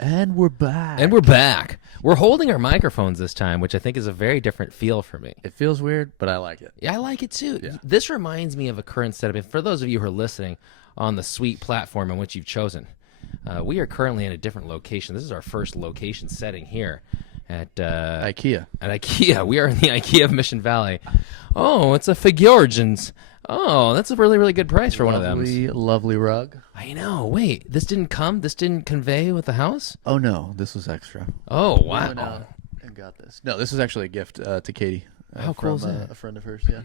And we're back. And we're back. We're holding our microphones this time, which I think is a very different feel for me. It feels weird, but I like it. Yeah, I like it too. Yeah. This reminds me of a current setup. And for those of you who are listening on the sweet platform in which you've chosen, we are currently in a different location. This is our first location setting here at Ikea. At Ikea. We are in the Ikea of Mission Valley. Oh, it's a Fjorgens. Oh, that's a really, really good price for one of them. Lovely rug. I know. Wait, this didn't convey with the house? Oh, no. This was extra. Oh, wow. We went out and got this. No, this was actually a gift to Katie. How cool is that? A friend of hers, yeah.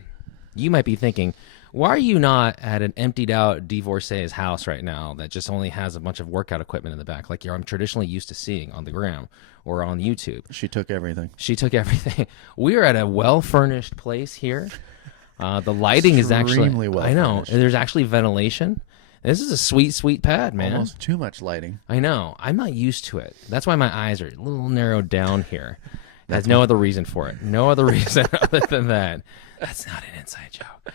You might be thinking, why are you not at an emptied out divorcee's house right now that just only has a bunch of workout equipment in the back like I'm traditionally used to seeing on the gram or on YouTube? She took everything. She took everything. We are at a well-furnished place here. The lighting is actually, well I know, furnished. there's actually ventilation. This is a sweet, sweet pad, man. Almost too much lighting. I know. I'm not used to it. That's why my eyes are a little narrowed down here. There's no other reason for it. No other reason other than that. That's not an inside joke.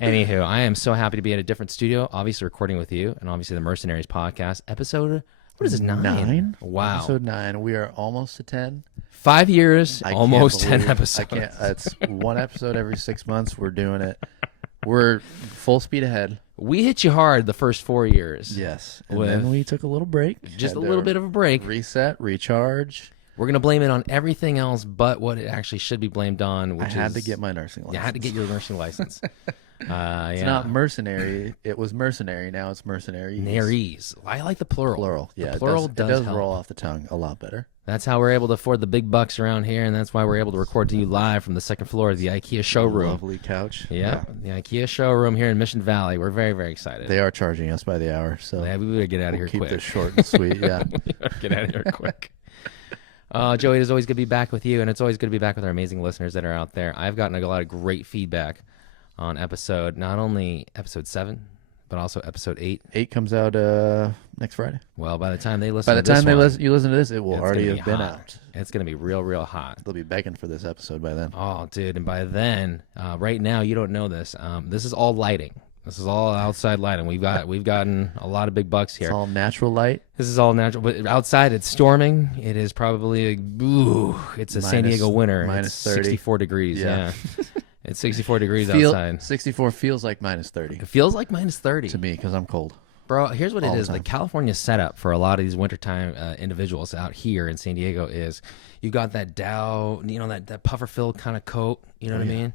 Anywho, I am so happy to be at a different studio, obviously recording with you, and obviously the Mercenaries podcast, episode, what is this, 9? Wow. Episode 9. We are almost to 10. 5 years, I almost can't 10 believe- episodes. I can't. It's one episode every 6 months. We're doing it. We're full speed ahead. We hit you hard the first 4 years. Yes. And With then we took a little break. Just Had a little to bit of a break. Reset, recharge. We're going to blame it on everything else but what it actually should be blamed on, which I had to get my nursing license. You had to get your nursing license. It's yeah. not mercenary. It was mercenary. Now it's mercenaries. Naries. I like the plural. Plural. Yeah, the plural it does help. roll off the tongue a lot better. That's how we're able to afford the big bucks around here, and that's why we're able to record to you live from the second floor of the IKEA showroom. Lovely couch. Yeah, the IKEA showroom here in Mission Valley. We're very, very excited. They are charging us by the hour, so Yeah, we better get out of we'll here keep quick. this short and sweet. Yeah. Get out of here quick. Joey, it is always good to be back with you, and it's always good to be back with our amazing listeners that are out there. I've gotten a lot of great feedback on not only episode 7, but also episode 8. 8 comes out next Friday. Well, by the time they listen By the to this time one, you listen to this, it will it's already gonna have be been hot. out. It's going to be real, real hot. They'll be begging for this episode by then. Oh, dude, and by then, right now, you don't know this. This is all lighting. This is all outside lighting. We've gotten a lot of big bucks here. It's all natural light. This is all natural, but outside it's storming. It is probably it's a San Diego winter. minus It's 30. 64 degrees. Yeah, it's 64 degrees Feel- outside. 64 feels like minus 30 It feels like minus 30 to me because I'm cold. Bro, here's what All it the is. The time. California setup for a lot of these wintertime individuals out here in San Diego is you got that Dow, that puffer filled kind of coat, you know what I mean?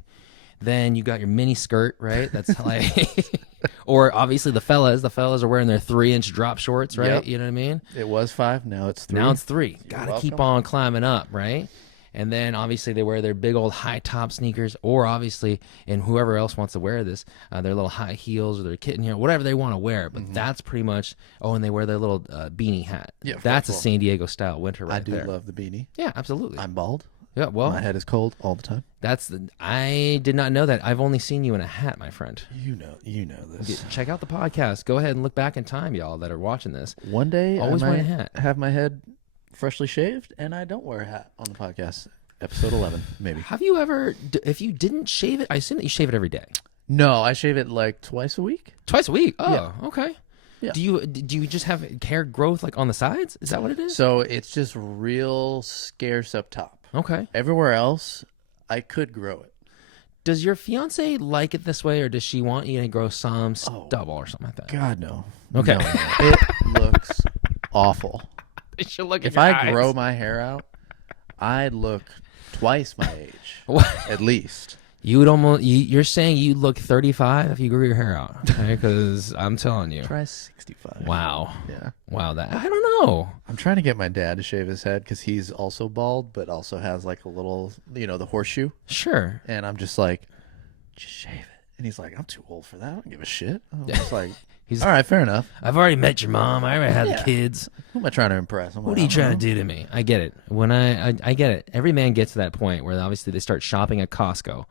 Then you got your mini skirt, right? That's like, or obviously the fellas are wearing their 3-inch drop shorts, right? Yep. You know what I mean? It was 5, now it's 3. Now it's 3. Got to keep welcome. on climbing up, right? And then obviously they wear their big old high top sneakers, or obviously, and whoever else wants to wear this, their little high heels or their kitten heel, whatever they want to wear. But that's pretty much. Oh, and they wear their little beanie hat. Yeah, that's a well, San Diego style winter right I do there. love the beanie. Yeah, absolutely. I'm bald. Yeah, well, My head is cold all the time. I did not know that. I've only seen you in a hat, my friend. You know this. Check out the podcast. Go ahead and look back in time, y'all that are watching this. One day Always I wear a might hat. have my head freshly shaved, and I don't wear a hat on the podcast. Episode 11, maybe. Have you ever, if you didn't shave it, I assume that you shave it every day. No, I shave it like twice a week. Twice a week. Oh, Yeah. okay. Yeah. Do you just have hair growth like on the sides? Is that what it is? So it's just real scarce up top. Okay. Everywhere else, I could grow it. Does your fiance like it this way, or does she want you to grow some stubble or something like that? God, no. Okay. No, it looks awful. She look If I grow my hair out, I'd look twice my age, at least. You would almost. You're saying you look 35 if you grew your hair out, because I'm telling you. Try 65. Wow. Yeah. Wow. That I don't know. I'm trying to get my dad to shave his head because he's also bald, but also has like a little, the horseshoe. Sure. And I'm just like, just shave it. And he's like, I'm too old for that. I don't give a shit. I'm just like, all right, fair enough. I've already met your mom. I already had kids. Who am I trying to impress? What are you trying to do to me? I get it. When I get it. Every man gets to that point where obviously they start shopping at Costco,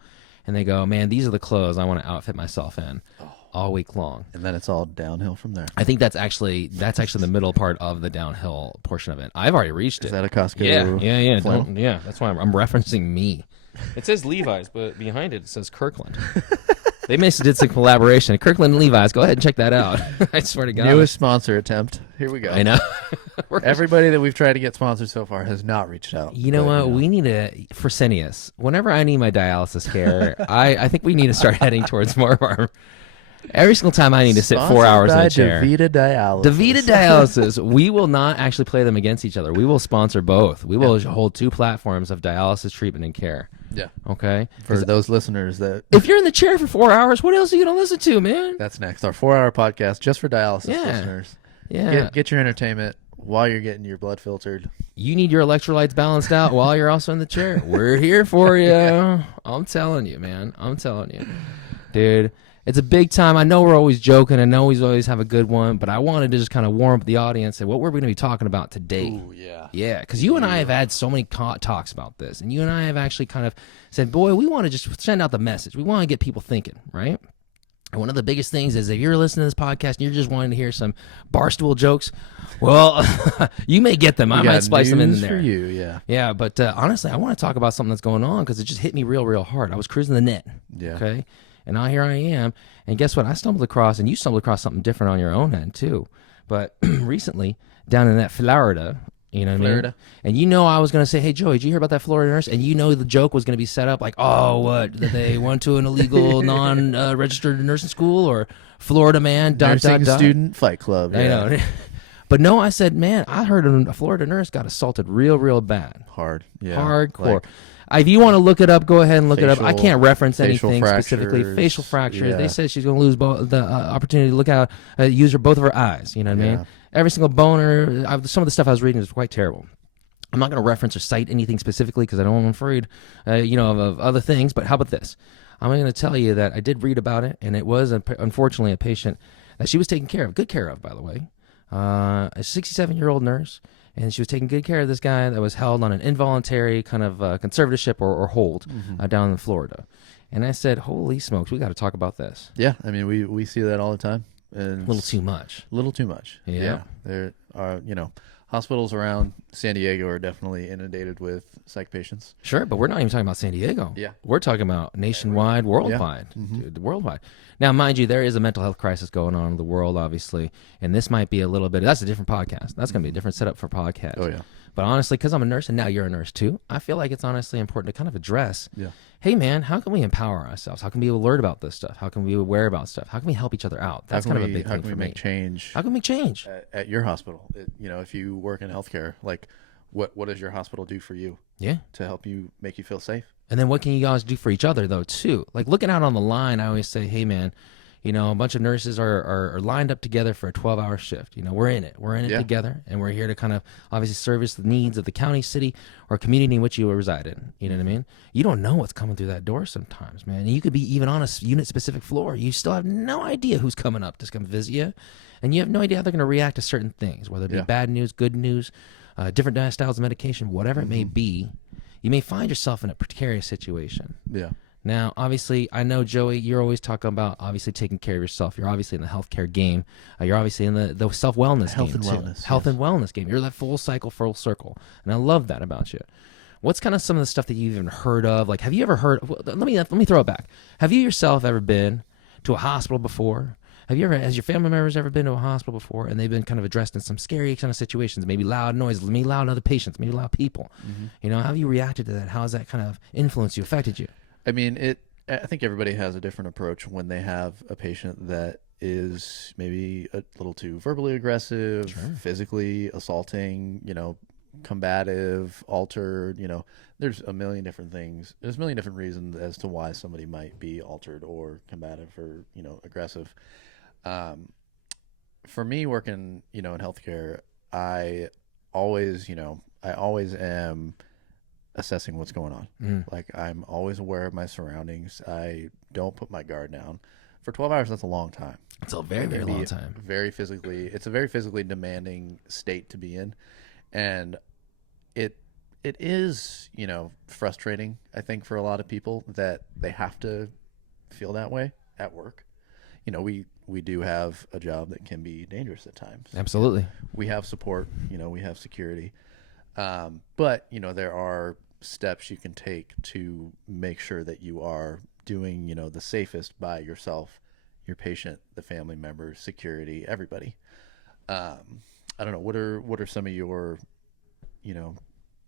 and they go, man, these are the clothes I want to outfit myself in all week long. And then it's all downhill from there. I think that's actually the middle part of the downhill portion of it. I've already reached it. Is that a Costco? Yeah. flannel? That's why I'm referencing me. It says Levi's, but behind it says Kirkland. They did some collaboration. Kirkland and Levi's. Go ahead and check that out. I swear to God. Newest sponsor attempt. Here we go. I know. Everybody that we've tried to get sponsored so far has not reached out. You know what? We need to, Fresenius, whenever I need my dialysis care, I think we need to start heading towards more of our, every single time I need to sit 4 hours in a chair. DaVita Dialysis. DaVita Dialysis. We will not actually play them against each other. We will sponsor both. We will hold 2 platforms of dialysis treatment and care. Yeah. Okay? For those listeners that... If you're in the chair for 4 hours, what else are you going to listen to, man? That's next. Our 4-hour podcast just for dialysis listeners. Yeah. Get your entertainment while you're getting your blood filtered. You need your electrolytes balanced out while you're also in the chair. We're here for you. I'm telling you, man. I'm telling you. Dude, it's a big time. I know we're always joking. I know we always have a good one, but I wanted to just kind of warm up the audience and what we're going to be talking about today. Ooh, yeah. Yeah, because you and I have had so many talks about this, and you and I have actually kind of said, boy, we want to just send out the message. We want to get people thinking, right? And one of the biggest things is if you're listening to this podcast and you're just wanting to hear some barstool jokes, well, you may get them. I might splice them in there. For you, yeah. Yeah, but honestly, I want to talk about something that's going on because it just hit me real hard. I was cruising the net. Yeah. Okay. And now here I am. And guess what? I stumbled across, and you stumbled across something different on your own end too. But recently, down in that Florida, you know what I mean? And you know I was going to say, hey, Joey, did you hear about that Florida nurse? And you know the joke was going to be set up like, oh, what? That they went to an illegal, non-registered nursing school or Florida man, Nursing student fight club. I know. But no, I said, man, I heard a Florida nurse got assaulted real bad. Hard. Yeah. Hardcore. If you want to look it up, go ahead and look it up. I can't reference anything specifically. Facial fractures. Yeah. They said she's going to lose the opportunity to look out, use both of her eyes. You know what I mean? Every single boner. Some of the stuff I was reading is quite terrible. I'm not going to reference or cite anything specifically because I'm afraid, of other things. But how about this? I'm going to tell you that I did read about it, and it was unfortunately a patient that she was taking care of, good care of, by the way, a 67-year-old nurse. And she was taking good care of this guy that was held on an involuntary kind of conservatorship or hold down in Florida. And I said, holy smokes, we got to talk about this. Yeah, I mean, we see that all the time. And a little too much. A little too much. Yeah. There are, hospitals around San Diego are definitely inundated with psych patients. Sure, but we're not even talking about San Diego. Yeah. We're talking about nationwide, worldwide. Yeah. Dude, worldwide. Now, mind you, there is a mental health crisis going on in the world, obviously, and this might be a little bit, that's a different podcast. That's going to be a different setup for podcast. Oh, yeah. But honestly, because I'm a nurse and now you're a nurse too, I feel like it's honestly important to kind of address, hey, man, how can we empower ourselves? How can we be alert about this stuff? How can we be aware about stuff? How can we help each other out? That's kind of a big thing for me. How can we make change? How can we make change? At your hospital, if you work in healthcare, like what does your hospital do for you? Yeah. To help you, make you feel safe. And then what can you guys do for each other, though, too? Like looking out on the line, I always say, hey, man, a bunch of nurses are lined up together for a 12-hour shift. We're in it. We're in it together, and we're here to kind of obviously service the needs of the county, city, or community in which you reside in. You know what I mean? You don't know what's coming through that door sometimes, man. And you could be even on a unit-specific floor. You still have no idea who's coming up to come visit you, and you have no idea how they're going to react to certain things, whether it be bad news, good news, different styles of medication, whatever it may be. You may find yourself in a precarious situation. Yeah. Now, obviously, I know, Joey, you're always talking about obviously taking care of yourself. You're obviously in the healthcare game. You're obviously in the self-wellness game, and wellness, health and wellness game. You're that full cycle, full circle. And I love that about you. What's kind of some of the stuff that you've even heard of? Like, have you ever heard, let me throw it back. Have you yourself ever been to a hospital before? Has your family members ever been to a hospital before and they've been kind of addressed in some scary kind of situations, maybe loud noises, maybe loud other patients, maybe loud people? How have you reacted to that? How has that kind of influenced you, affected you? I mean, I think everybody has a different approach when they have a patient that is maybe a little too verbally aggressive, physically assaulting, combative, altered, there's a million different things. There's a million different reasons as to why somebody might be altered or combative or, aggressive. For me working, in healthcare, I always am assessing what's going on. Like I'm always aware of my surroundings. I don't put my guard down. For 12 hours, that's a long time. It's a very, very long time. It's a very physically demanding state to be in. And it is, frustrating, I think, for a lot of people that they have to feel that way at work. We do have a job that can be dangerous at times. Absolutely. We have support, we have security. But, there are steps you can take to make sure that you are doing, the safest by yourself, your patient, the family members, security, everybody. I don't know. What are some of your, you know,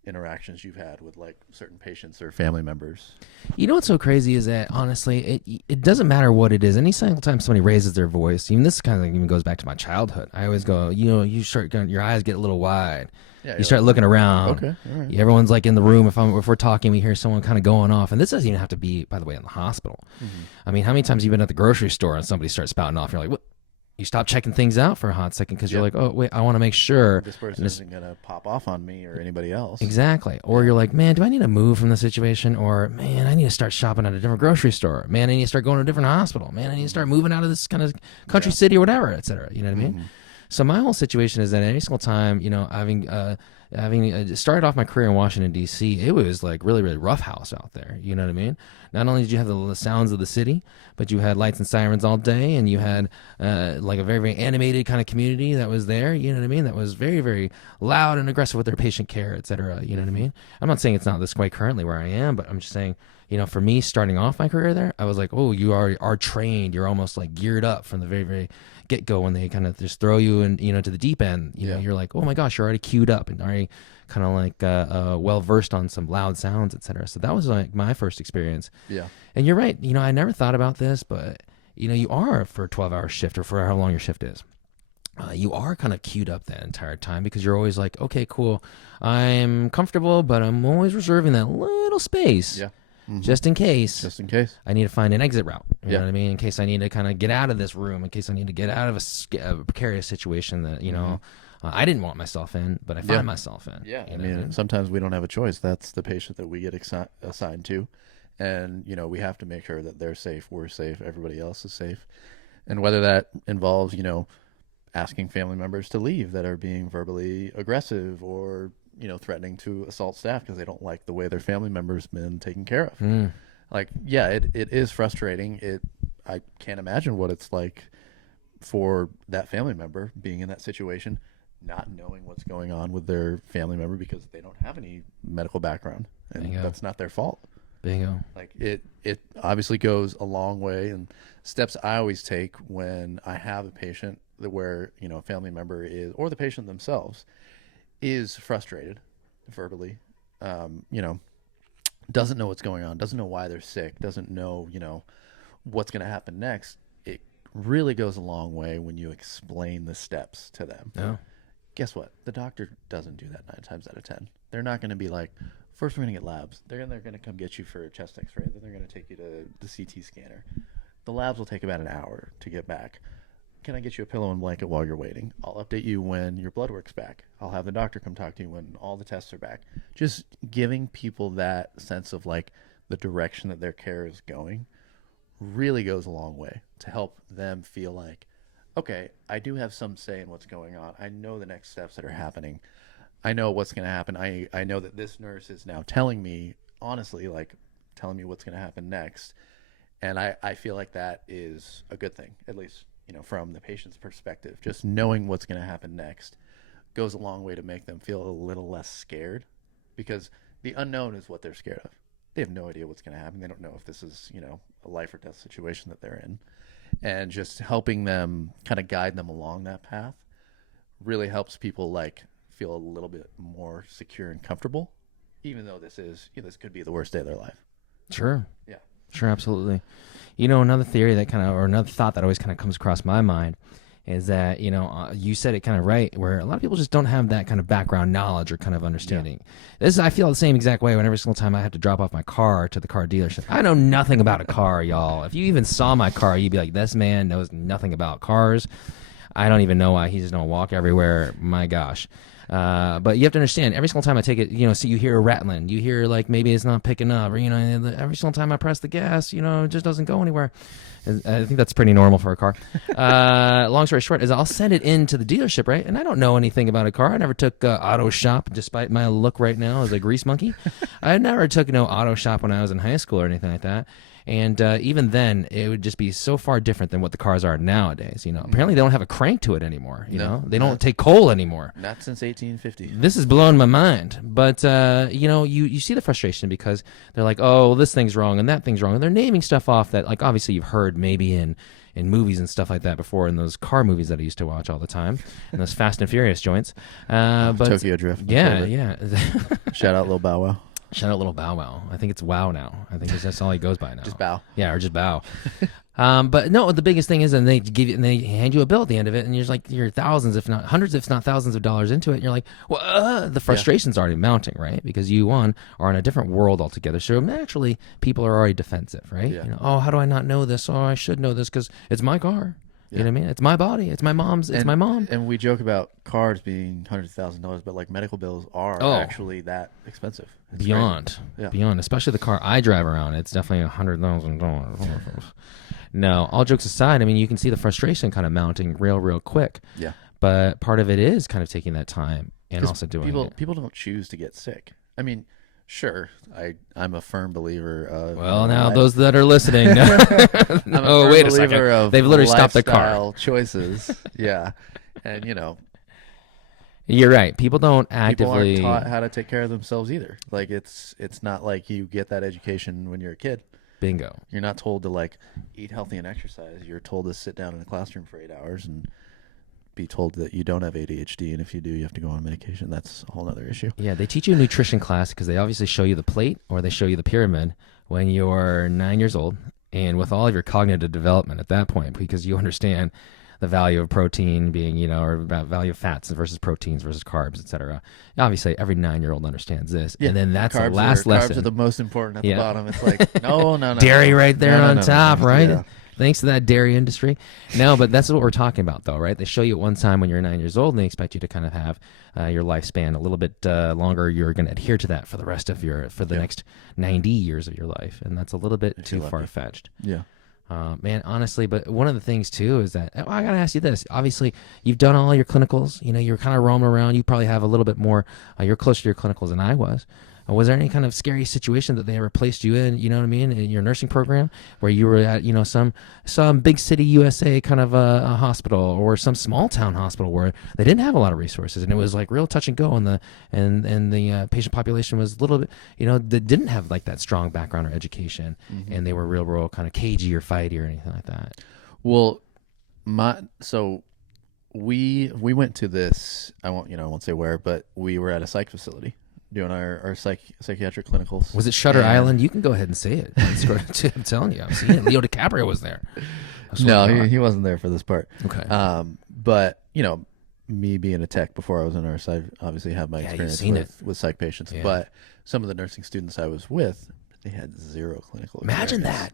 interactions you've had with like certain patients or family members? You know what's so crazy is that honestly, it doesn't matter what it is. Any single time somebody raises their voice, even this kind of even goes back to my childhood. I always go, you start going, your eyes get a little wide. Yeah, You start looking around. Okay, all right. Everyone's like in the room. If we're talking, we hear someone kind of going off. And this doesn't even have to be, by the way, in the hospital. Mm-hmm. I mean, how many times have you been at the grocery store and somebody starts spouting off? You're like, what? You stop checking things out for a hot second because you're like, oh, wait, I want to make sure. This person isn't going to pop off on me or anybody else. Exactly. Or you're like, man, do I need to move from the situation? Or, man, I need to start shopping at a different grocery store. Man, I need to start going to a different hospital. Man, I need to start moving out of this kind of country city or whatever, et cetera. You know what I mean? Mm-hmm. So my whole situation is that every single time, having started off my career in Washington, D.C., it was like really, really rough house out there. You know what I mean? Not only did you have the sounds of the city, but you had lights and sirens all day, and you had like a very, very animated kind of community that was there. You know what I mean? That was very, very loud and aggressive with their patient care, et cetera. You know what I mean? I'm not saying it's not this way currently where I am, but I'm just saying, for me starting off my career there, I was like, oh, you are trained. You're almost like geared up from the very, very get-go when they kind of just throw you in, to the deep end. You're like, oh my gosh, you're already queued up and already kind of like well-versed on some loud sounds, etc. So that was like my first experience. Yeah. And you're right. I never thought about this, but, you are for a 12-hour shift or for how long your shift is. You are kind of queued up that entire time because you're always like, okay, cool. I'm comfortable, but I'm always reserving that little space. Yeah. Mm-hmm. Just in case I need to find an exit route. You know what I mean? In case I need to kind of get out of this room, in case I need to get out of a precarious situation that, I didn't want myself in, but I find myself in. Yeah. I mean, sometimes we don't have a choice. That's the patient that we get assigned to. And, we have to make sure that they're safe, we're safe, everybody else is safe. And whether that involves, asking family members to leave that are being verbally aggressive or, threatening to assault staff because they don't like the way their family member's been taken care of. Like, yeah, it is frustrating. I can't imagine what it's like for that family member being in that situation, not knowing what's going on with their family member because they don't have any medical background, and that's not their fault. Bingo. Like it obviously goes a long way, and steps I always take when I have a patient that where, a family member is, or the patient themselves is frustrated verbally, doesn't know what's going on, doesn't know why they're sick, doesn't know, what's going to happen next. It really goes a long way when you explain the steps to them. Yeah. Guess what? The doctor doesn't do that 9 times out of 10. They're not going to be like, first we're going to get labs. They're going to come get you for a chest x-ray. Then they're going to take you to the CT scanner. The labs will take about an hour to get back. Can I get you a pillow and blanket while you're waiting? I'll update you when your blood work's back. I'll have the doctor come talk to you when all the tests are back. Just giving people that sense of like the direction that their care is going really goes a long way to help them feel like, okay, I do have some say in what's going on. I know the next steps that are happening. I know what's going to happen. I know that this nurse is now telling me, honestly, like telling me what's going to happen next. And I feel like that is a good thing, at least, from the patient's perspective. Just knowing what's going to happen next goes a long way to make them feel a little less scared, because the unknown is what they're scared of. They have no idea what's going to happen. They don't know if this is, a life or death situation that they're in. And just helping them kind of guide them along that path really helps people like feel a little bit more secure and comfortable, even though this is, this could be the worst day of their life. Sure. Yeah. Sure, absolutely. Another theory that or another thought that always kind of comes across my mind is that, you said it kind of right, where a lot of people just don't have that kind of background knowledge or kind of understanding. I feel the same exact way whenever single time I have to drop off my car to the car dealership. I know nothing about a car, y'all. If you even saw my car, you'd be like, this man knows nothing about cars. I don't even know why he just don't walk everywhere. My gosh. But you have to understand, every single time I take it, so you hear a rattling, you hear like maybe it's not picking up, or, every single time I press the gas, it just doesn't go anywhere. I think that's pretty normal for a car. Long story short is I'll send it into the dealership, right? And I don't know anything about a car. I never took auto shop, despite my look right now as a grease monkey. I never took auto shop when I was in high school or anything like that. And even then, it would just be so far different than what the cars are nowadays. Apparently they don't have a crank to it anymore. They don't take coal anymore. Not since 1850. This is blowing my mind. But you see the frustration because they're like, oh, this thing's wrong and that thing's wrong, and they're naming stuff off that, like, obviously you've heard maybe in movies and stuff like that before, in those car movies that I used to watch all the time, and those Fast and Furious joints. But Tokyo Drift. Yeah. Shout out Lil Bow Wow. Shout out Little Bow Wow. I think it's Wow now. I think that's all he goes by now. Just Bow. Yeah, or just Bow. But no, the biggest thing is, and they hand you a bill at the end of it, and you're thousands, if not hundreds, if not thousands of dollars into it. And you're like, well, the frustration's already mounting, right? Because you are in a different world altogether. So naturally, people are already defensive, right? Yeah. Oh, how do I not know this? Oh, I should know this because it's my car. You know what I mean? It's my body. It's my mom's. It's my mom. And we joke about cars being $100,000, but like medical bills are actually that expensive. It's beyond, especially the car I drive around. It's definitely $100,000. No, all jokes aside, I mean, you can see the frustration kind of mounting real quick. Yeah. But part of it is kind of taking that time and also doing it. People don't choose to get sick. I mean, sure, I'm a firm believer of... Well, now those that are listening... Oh, wait a second. They've literally stopped the car. Choices, yeah. And, You're right. People don't actively... People aren't taught how to take care of themselves either. Like, it's not like you get that education when you're a kid. Bingo. You're not told to, like, eat healthy and exercise. You're told to sit down in a classroom for 8 hours and be told that you don't have ADHD, and if you do, you have to go on medication. That's a whole other issue. Yeah, they teach you a nutrition class because they obviously show you the plate or they show you the pyramid when you're 9 years old, and with all of your cognitive development at that point, because you understand the value of protein being, or about value of fats versus proteins versus carbs, etc. Obviously, every 9-year-old understands this, and then that's the last lesson. Carbs are the most important at the bottom. It's like no, dairy right there on top, right? Yeah. Thanks to that dairy industry. No, but that's what we're talking about, though, right? They show you at one time when you're 9 years old, and they expect you to kind of have your lifespan a little bit longer. You're going to adhere to that for the rest of the next 90 years of your life, and that's a little bit too far-fetched. Yeah. Man, honestly, but one of the things, too, is that, I got to ask you this. Obviously, you've done all your clinicals. You're kind of roaming around. You probably have a little bit more. You're closer to your clinicals than I was. Was there any kind of scary situation that they ever placed you in, in your nursing program, where you were at, some big city USA kind of a hospital or some small town hospital where they didn't have a lot of resources and it was like real touch and go, and the patient population was a little bit, that didn't have like that strong background or education, and they were real kind of cagey or fighty or anything like that? Well, so we went to this, I won't say where, but we were at a psych facility doing our psychiatric clinicals. Was it Shutter Island? You can go ahead and say it. I'm telling you, I'm seeing it. Leo DiCaprio was there. No, he wasn't there for this part. Okay. But me being a tech before I was a nurse, I obviously have my experience with psych patients. Yeah. But some of the nursing students I was with, they had zero clinical experience. Imagine that,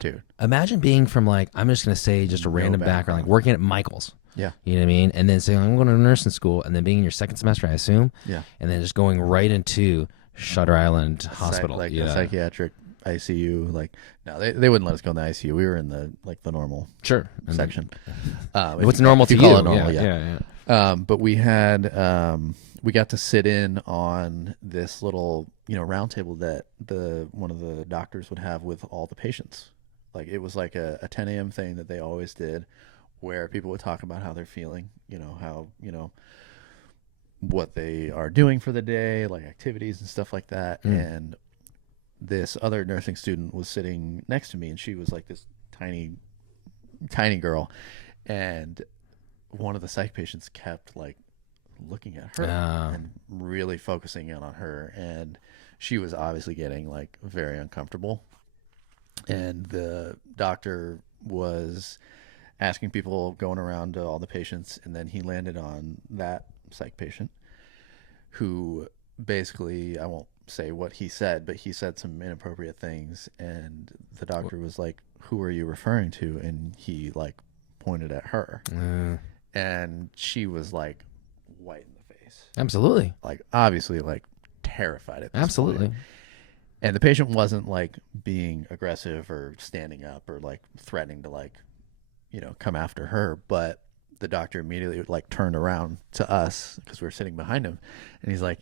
dude. Imagine being from I'm just going to say just a random background, like working at Michael's. Yeah. You know what I mean? And then saying, I'm going to nursing school, and then being in your second semester, I assume. Yeah. And then just going right into Shutter Island Hospital. A psychiatric ICU. No, they wouldn't let us go in the ICU. We were in the normal section. What's normal to you? Call it normal, yeah. But we had, we got to sit in on this little, round table that one of the doctors would have with all the patients. It was like a 10 a.m. thing that they always did, where people would talk about how they're feeling, how, what they are doing for the day, like activities and stuff like that. And this other nursing student was sitting next to me, and she was like this tiny girl. And one of the psych patients kept looking at her and really focusing in on her. And she was obviously getting very uncomfortable. And the doctor was asking people, going around to all the patients, and then he landed on that psych patient who basically, I won't say what he said, but he said some inappropriate things, and the doctor was like, who are you referring to? And he pointed at her, and she was white in the face. Absolutely. Obviously terrified at this Absolutely point. And the patient wasn't being aggressive or standing up or threatening to come after her, but the doctor immediately turned around to us because we were sitting behind him, and he's like,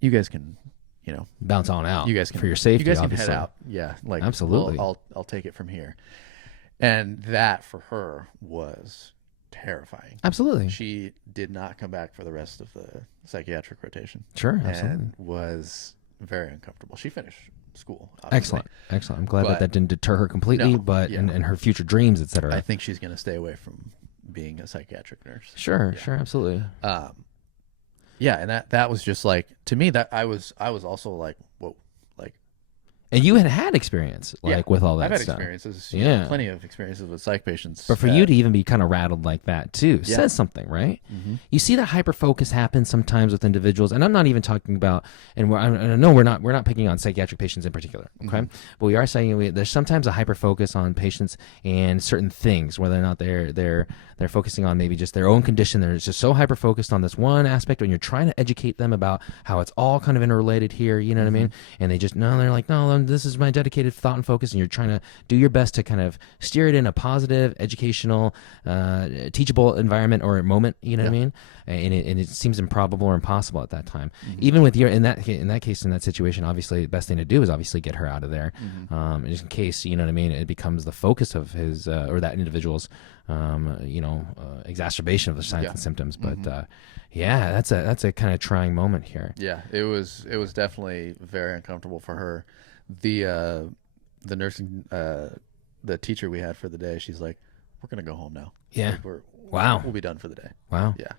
you guys can bounce on out. You guys can, for your safety. You guys obviously. can head out. Yeah, like Absolutely. I'll take it from here. And that for her was terrifying. Absolutely. She did not come back for the rest of the psychiatric rotation. Sure, absolutely. And was very uncomfortable. She finished school. Obviously. Excellent. I'm glad that didn't deter her completely, and her future dreams, etc. I think she's going to stay away from being a psychiatric nurse. Sure, absolutely. Yeah, and that was just like, to me, that I was also like, whoa, like. And you had experience with all that I've had stuff. experiences, plenty of experiences with psych patients. But for you to even be kind of rattled like that too says something, right? Mm-hmm. You see that hyper focus happen sometimes with individuals, and I'm not even talking about, and I know we're not picking on psychiatric patients in particular, okay? Mm-hmm. But we are saying there's sometimes a hyper focus on patients and certain things, whether or not they're focusing on maybe just their own condition. They're just so hyper focused on this one aspect, and you're trying to educate them about how it's all kind of interrelated here. You know what I mean? And they just they're like, no, this is my dedicated thought and focus, and you're trying to do your best to kind of steer it in a positive, educational, teachable environment or moment. You know what I mean? And it seems improbable or impossible at that time. Even with in that case, in that situation, obviously the best thing to do is obviously get her out of there, just in case, you know what I mean, it becomes the focus of his or that individual's exacerbation of the signs and symptoms. But that's a kind of trying moment here. Yeah, it was definitely very uncomfortable for her. The nursing the teacher we had for the day, she's like, we're gonna go home now. Yeah. We'll be done for the day. Wow. Yeah.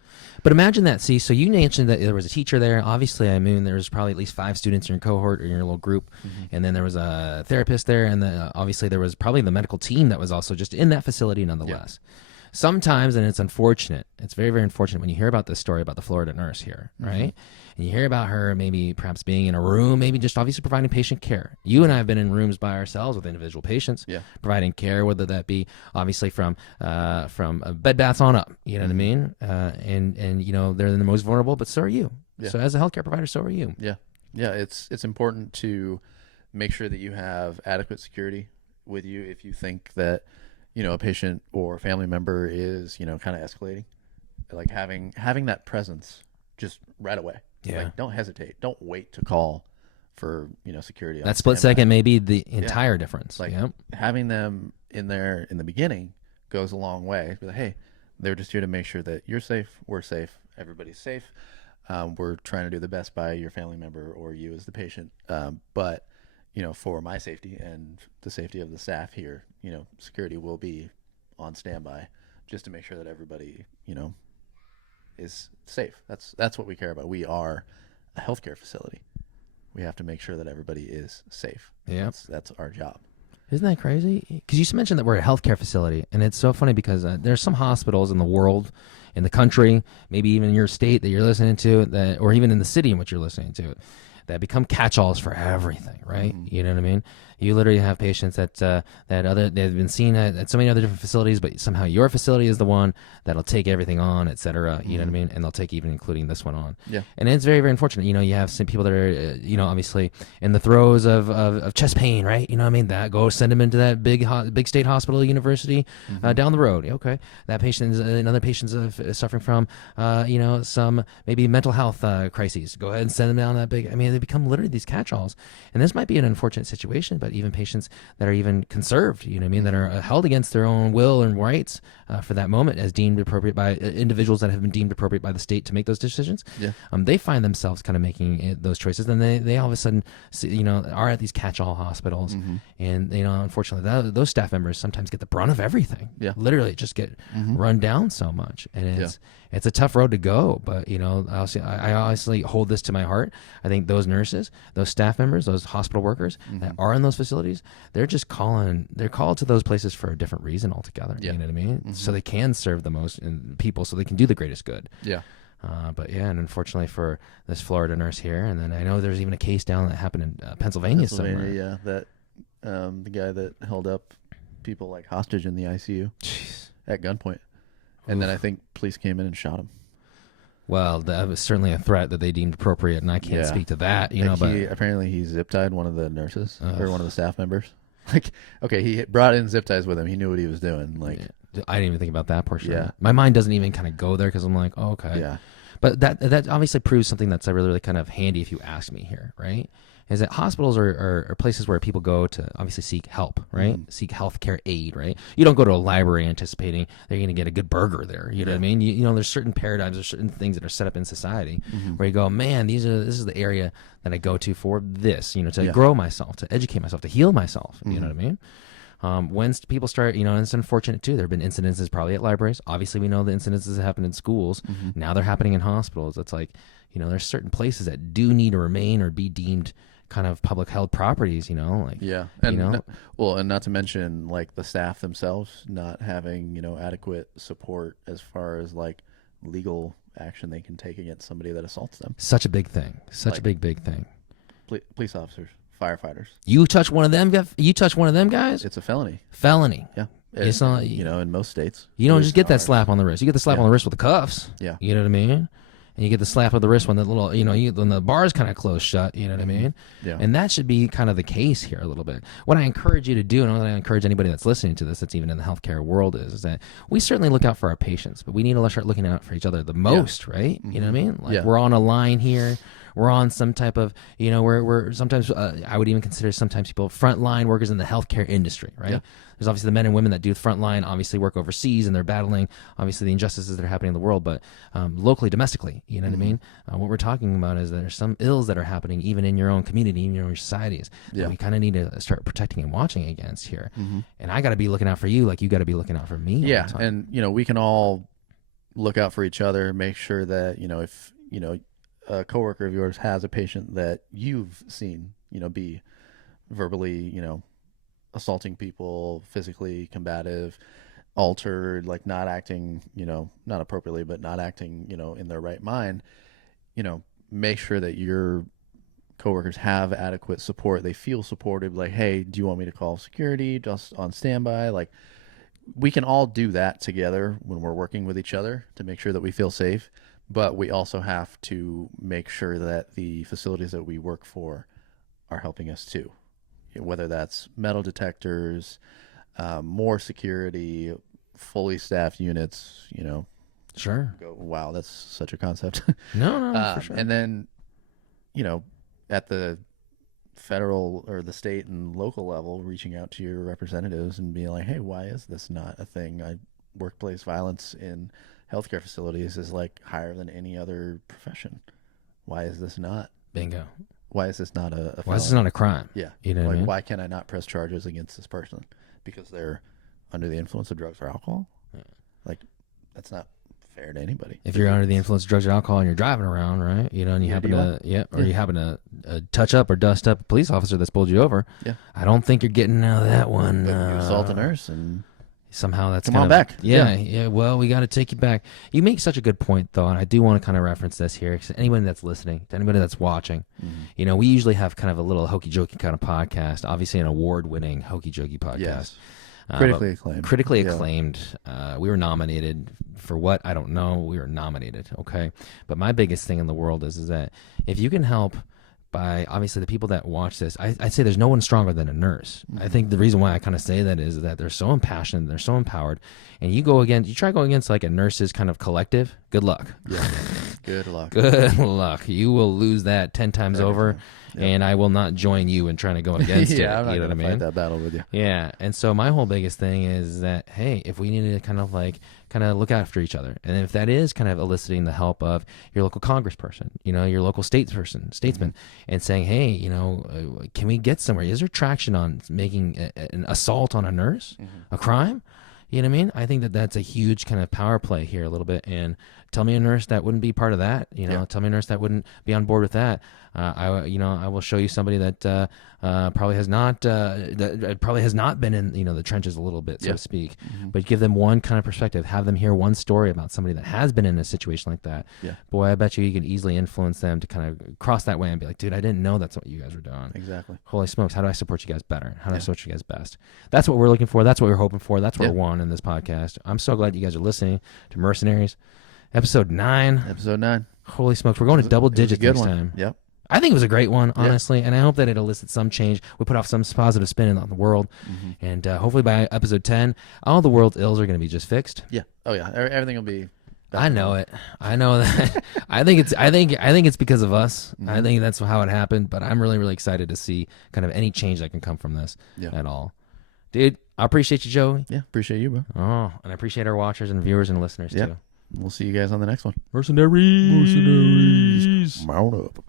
But imagine that. See, so you mentioned that there was a teacher there. Obviously, I mean, there was probably at least 5 students in your cohort or your little group. And then there was a therapist there. And then obviously there was probably the medical team that was also just in that facility nonetheless. Yeah. Sometimes, and it's unfortunate, it's very, very unfortunate when you hear about this story about the Florida nurse here, right? And you hear about her maybe perhaps being in a room, maybe just obviously providing patient care. You and I have been in rooms by ourselves with individual patients, providing care, whether that be obviously from bed baths on up, you know what I mean? And they're the most vulnerable, but so are you. Yeah. So as a healthcare provider, so are you. Yeah. Yeah, it's important to make sure that you have adequate security with you if you think that a patient or family member is, kind of escalating, like having that presence just right away. Yeah. Like, don't hesitate. Don't wait to call for, security. That split second may be the entire difference. Like having them in there in the beginning goes a long way. But hey, they're just here to make sure that you're safe, we're safe, everybody's safe. We're trying to do the best by your family member or you as the patient. But for my safety and the safety of the staff here, security will be on standby just to make sure that everybody, is safe. That's what we care about. We are a healthcare facility. We have to make sure that everybody is safe. Yeah, that's our job. Isn't that crazy? Because you mentioned that we're a healthcare facility, and it's so funny because there's some hospitals in the world, in the country, maybe even in your state that you're listening to, or even in the city in which you're listening to, that become catch-alls for everything, right? You know what I mean? You literally have patients that they've been seen at so many other different facilities, but somehow your facility is the one that'll take everything on, et cetera. You know what I mean? And they'll take even including this one on. Yeah. And it's very, very unfortunate. You have some people that are, obviously in the throes of chest pain, right? You know what I mean? That go send them into that big state hospital, university down the road. Okay. That patient is another patient is suffering from, some maybe mental health crises. Go ahead and send them down that big. I mean, they become literally these catch-alls. And this might be an unfortunate situation, but even patients that are even conserved, you know what I mean, that are held against their own will and rights for that moment as deemed appropriate by individuals that have been deemed appropriate by the state to make those decisions. Yeah. They find themselves kind of making those choices, and they all of a sudden, are at these catch-all hospitals. And, unfortunately, those staff members sometimes get the brunt of everything. Yeah. Literally just get run down so much. And it's a tough road to go, but, I honestly hold this to my heart. I think those nurses, those staff members, those hospital workers that are in those facilities, they're called to those places for a different reason altogether. Yeah. You know what I mean? So they can serve the most people, so they can do the greatest good. Yeah. And unfortunately for this Florida nurse here, and then I know there's even a case down that happened in Pennsylvania somewhere. Yeah, that the guy that held up people like hostage in the ICU at gunpoint. And then I think police came in and shot him. Well, that was certainly a threat that they deemed appropriate, and I can't speak to that. But apparently he zip tied one of the nurses or one of the staff members. Like, okay, he brought in zip ties with him. He knew what he was doing. Like, I didn't even think about that portion. Yeah, my mind doesn't even kind of go there because I'm like, oh, okay. Yeah. But that obviously proves something that's really, really kind of handy if you ask me here, right? Is that hospitals are places where people go to obviously seek help, right? Seek healthcare aid, right? You don't go to a library anticipating they're going to get a good burger there. You know what I mean? You know, there's certain paradigms, there's certain things that are set up in society where you go, man, this is the area that I go to for this, you know, to grow myself, to educate myself, to heal myself. You know what I mean? When people start, you know, and it's unfortunate too. There have been incidences probably at libraries. Obviously, we know the incidences that happen in schools. Now they're happening in hospitals. It's like, you know, there's certain places that do need to remain or be deemed kind of public held properties, you know, like, and you know, and not to mention like the staff themselves not having, you know, adequate support as far as like legal action they can take against somebody that assaults them. Such a big thing, such a big thing. Police officers, firefighters. You touch one of them guys, it's a felony. Yeah, it's not, you know, in most states. You don't just get that slap on the wrist. You get the slap on the wrist with the cuffs. Yeah, you know what I mean. And you get the slap of the wrist when the little, you know, when the bar's kind of closed shut, you know what I mean? Yeah. And that should be kind of the case here a little bit. What I encourage you to do, and what I encourage anybody that's listening to this, that's even in the healthcare world, is that we certainly look out for our patients, but we need to start looking out for each other the most, right? You know what I mean? Like we're on a line here. We're on some type of, you know, we're sometimes, I would even consider sometimes people frontline workers in the healthcare industry, right? Yeah. There's obviously the men and women that do frontline, obviously work overseas, and they're battling, obviously, the injustices that are happening in the world, but locally, domestically, you know what I mean? What we're talking about is there's some ills that are happening even in your own community, even in your societies, that we kind of need to start protecting and watching against here. And I got to be looking out for you like you got to be looking out for me. Yeah, and, you know, we can all look out for each other, make sure that, you know, if, you know, a coworker of yours has a patient that you've seen, you know, be verbally, you know, assaulting people, physically combative, altered, like not acting, you know, not appropriately, but not acting, you know, in their right mind, you know, make sure that your coworkers have adequate support. They feel supported, like, hey, do you want me to call security, just on standby? Like, we can all do that together when we're working with each other to make sure that we feel safe. But we also have to make sure that the facilities that we work for are helping us too, whether that's metal detectors, more security, fully staffed units, you know. Sure. Wow, that's such a concept. No, for sure. And then, you know, at the federal or the state and local level, reaching out to your representatives and being like, hey, why is this not a thing? Workplace violence in healthcare facilities is like higher than any other profession. Why is this not? Bingo. Why is this not a felony? Why is this not a crime? Yeah. You know like, what I mean? Why can I not press charges against this person? Because they're under the influence of drugs or alcohol? Yeah. Like, that's not fair to anybody. If you're under the influence of drugs or alcohol and you're driving around, right? You know, and you happen to, you happen to touch up or dust up a police officer that's pulled you over. Yeah. I don't think you're getting out of that one. You assault a nurse and somehow that's come on back. Yeah. Well, we got to take you back. You make such a good point, though, and I do want to kind of reference this here. Anybody that's listening, to anybody that's watching, you know, we usually have kind of a little hokey jokey kind of podcast. Obviously, an award-winning hokey jokey podcast. Yes. Critically acclaimed. Critically acclaimed. We were nominated for what? I don't know. We were nominated. Okay. But my biggest thing in the world is that if you can help by obviously the people that watch this, I'd say there's no one stronger than a nurse. I think the reason why I kind of say that is that they're so impassioned, they're so empowered, and you try going against like a nurse's kind of collective, good luck. Yeah. Good luck. Good luck. You will lose that 10 times over. Yep. And I will not join you in trying to go against it. I'm not going to fight that battle with you. Yeah, and so my whole biggest thing is that, hey, if we need to kind of look after each other, and if that is kind of eliciting the help of your local congressperson, you know, your local statesman, and saying, hey, you know, can we get somewhere? Is there traction on making an assault on a nurse a crime? You know what I mean? I think that that's a huge kind of power play here a little bit. And tell me a nurse that wouldn't be part of that. You know, tell me a nurse that wouldn't be on board with that. I will show you somebody that probably has not been in, you know, the trenches a little bit, so to speak. But give them one kind of perspective, have them hear one story about somebody that has been in a situation like that. Yeah. Boy, I bet you can easily influence them to kind of cross that way and be like, dude, I didn't know that's what you guys were doing. Exactly. Holy smokes, how do I support you guys better? How do I support you guys best? That's what we're looking for. That's what we're hoping for. That's what we want in this podcast. I'm so glad you guys are listening to Mercenaries. Episode 9. Holy smokes, we're going to double digits next time. Yep. I think it was a great one, honestly, and I hope that it elicits some change. We put off some positive spin on the world, and hopefully by episode 10, all the world's ills are going to be just fixed. Yeah. Oh, yeah. Everything will be I know it. I know that. I think it's because of us. I think that's how it happened. But I'm really, really excited to see kind of any change that can come from this at all. Dude, I appreciate you, Joey. Yeah, appreciate you, bro. Oh, and I appreciate our watchers and viewers and listeners too. We'll see you guys on the next one. Mercenaries. Mount up.